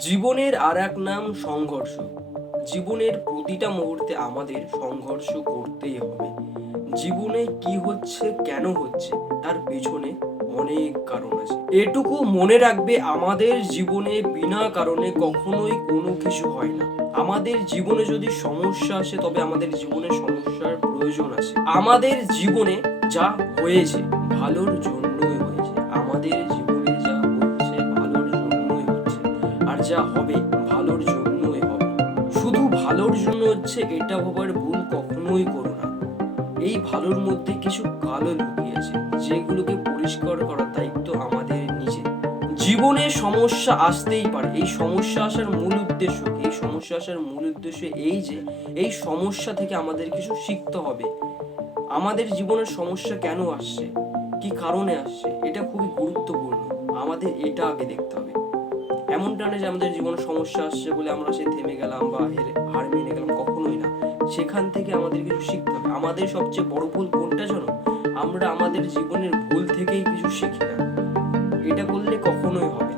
জীবনের আর এক নাম সংঘর্ষ। জীবনের প্রতিটা মুহূর্তে আমাদের সংঘর্ষ করতেই হবে। জীবনে কি হচ্ছে, কেন হচ্ছে, তার পেছনে অনেক কারণ আছে। এটুকু মনে রাখবে, আমাদের জীবনে বিনা কারণে কখনোই কোনো কিছু হয় না। আমাদের জীবনে যদি সমস্যা আসে, তবে আমাদের জীবনে সমস্যার প্রয়োজন আছে। আমাদের জীবনে যা হয়েছে ভালোর জন্যই হয়েছে। আমাদের জীবনে যা হচ্ছে ভালোর জন্যই হচ্ছে, আর যা হবে ভালোর জন্যই হবে। শুধু ভালোর জন্য হচ্ছে এটা ভাবার ভুল কখনোই করো না। এই ভালোর মধ্যে কিছু কালো লুকিয়ে আছে, যেগুলোকে পরিষ্কার করার দায়িত্ব আমাদের নিজে। জীবনে সমস্যা আসতেই পারে। এই সমস্যা আসার মূল উদ্দেশ্য কি? এই সমস্যা আসার মূল উদ্দেশ্য এই যে এই সমস্যা থেকে আমাদের কিছু শিখতে হবে। আমাদের জীবনের সমস্যা কেন আসছে, কি কারণে আসছে, এটা খুবই গুরুত্বপূর্ণ। আমাদের এটা আগে দেখতে হবে। এমনটা না যে আমাদের জীবনে সমস্যা আসছে বলে আমরা সে থেমে গেলাম বা হার মেনে গেলাম, কখনোই না। সেখান থেকে আমাদের কিছু শিখতে হবে। আমাদের সবচেয়ে বড় ভুল কোনটা জানো? আমরা আমাদের জীবনের ভুল থেকেই কিছু শিখি না। এটা করলে কখনোই হবে না।